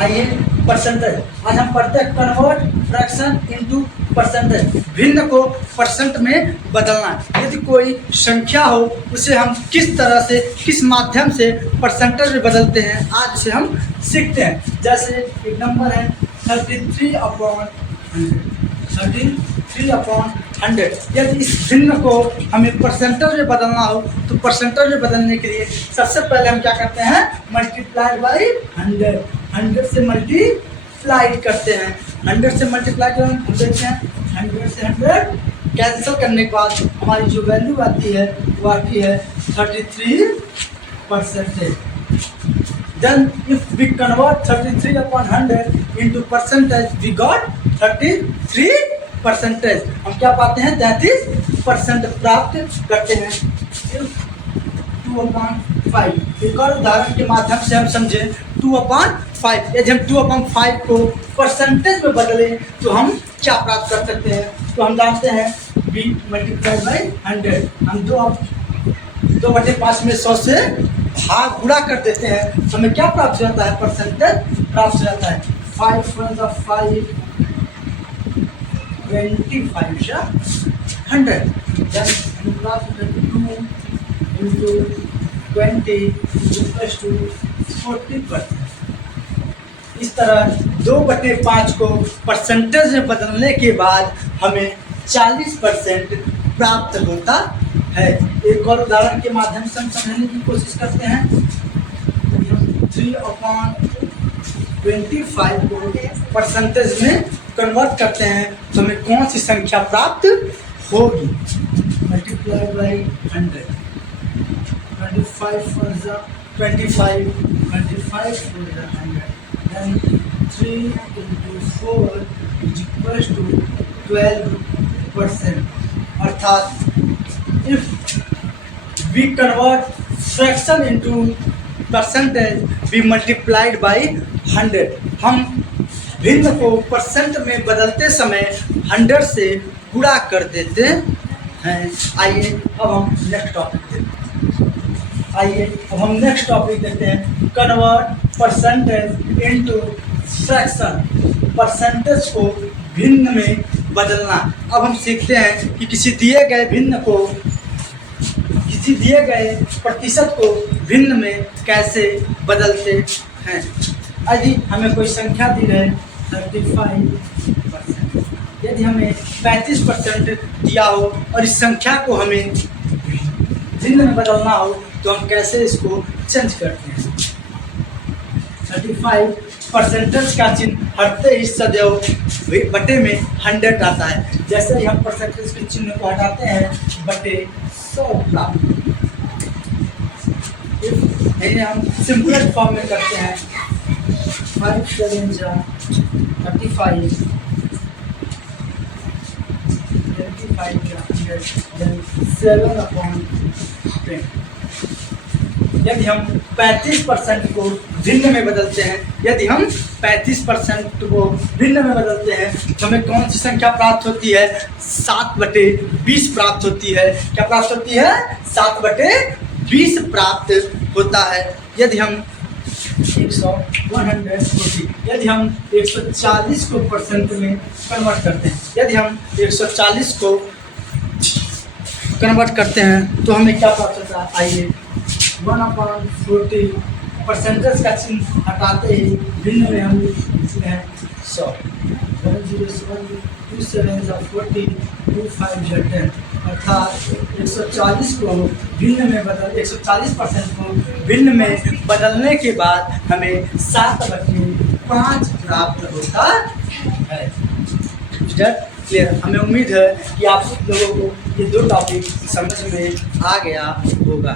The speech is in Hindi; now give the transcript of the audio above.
आइए परसेंटेज, आज हम पढ़ते हैं कन्वर्ट फ्रैक्शन इनटू परसेंटेज, भिन्न को परसेंट में बदलना। यदि कोई संख्या हो उसे हम किस तरह से, किस माध्यम से परसेंटेज में बदलते हैं, आज उसे हम सीखते हैं। जैसे एक नंबर है 33/100। यदि इस भिन्न को हमें परसेंटेज में बदलना हो तो परसेंटेज में बदलने के लिए सबसे पहले हम क्या करते हैं, मल्टीप्लाइड बाई 100, 100 से मल्टीप्लाइड करते हैं। 100 से मल्टीप्लाई कर हम देखते हैं 100 से 100 कैंसिल करने के बाद हमारी जो वैल्यू आती है वो आती है 33%। Then if we convert 33/100 into percentage, we got 33%। हम क्या पाते हैं, 33% प्राप्त करते हैं। 2/5, एक और उदाहरण के माध्यम से हम समझें 2/5। यदि हम 2/5 को परसेंटेज में बदलें तो हम क्या प्राप्त कर सकते हैं, तो हम जानते हैं b मल्टीप्लाइड बाई 100। हम 2/5 में 100 से भाग गुणा कर देते हैं तो हमें क्या प्राप्त हो जाता है, परसेंटेज प्राप्त हो जाता है। 5 1 5, 25 100। Then हम प्राप्त करते हैं 2 into 20 equals to 40%। इस तरह 2/5 को परसेंटेज में बदलने के बाद हमें 40% प्राप्त होता है। एक और उदाहरण के माध्यम से हम समझने की कोशिश करते हैं। 3/25 को परसेंटेज में कन्वर्ट करते हैं तो हमें कौन सी संख्या प्राप्त होगी, multiply by 100। 25 for the 25 for the 100। Then 3 into 4 is equals to 12%। अर्थात if we convert fraction into percentage, we multiplied by 100। हम भिन्न को परसेंट में बदलते समय 100 से गुणा कर देते हैं। आइए अब हम नेक्स्ट टॉपिक देखते हैं, convert percentage into fraction, percentage को भिन्न में बदलना। अब हम सीखते हैं कि किसी दिए गए प्रतिशत को भिन्न में कैसे बदलते हैं। यदि हमें कोई संख्या दी है 35%, यदि हमें 35% दिया हो और इस संख्या को हमें भिन्न में बदलना हो तो हम कैसे इसको चेंज करते हैं। 35% का चिन्ह हटते ही सदैव बटे में 100 आता है। जैसे ही हम परसेंटेज के चिन्ह को हटाते हैं बटे 100 प्राप्त। हम सिंपल फॉर्म में करते हैं 5 7 35, 7/10। यदि हम 35% को भिन्न में बदलते हैं, तो हमें कौन सी संख्या प्राप्त होती है, 7/20 प्राप्त होती है। क्या प्राप्त होती है, 7/20 प्राप्त होता है। यदि हम 140 को परसेंट में कन्वर्ट करते हैं, यदि हम 140 को कन्वर्ट करते हैं तो हमें क्या प्राप्त होता है। आइए 1/40, परसेंटेज का चिन्ह हटाते ही भिन्न में हम लिखते हैं 100। 107 2 7 40 2 5 10। अर्थात 140% को भिन्न में बदलने के बाद हमें 7/5 प्राप्त होता है। क्लियर। हमें उम्मीद है कि आप लोगों को ये 2 टॉपिक समझ में आ गया होगा।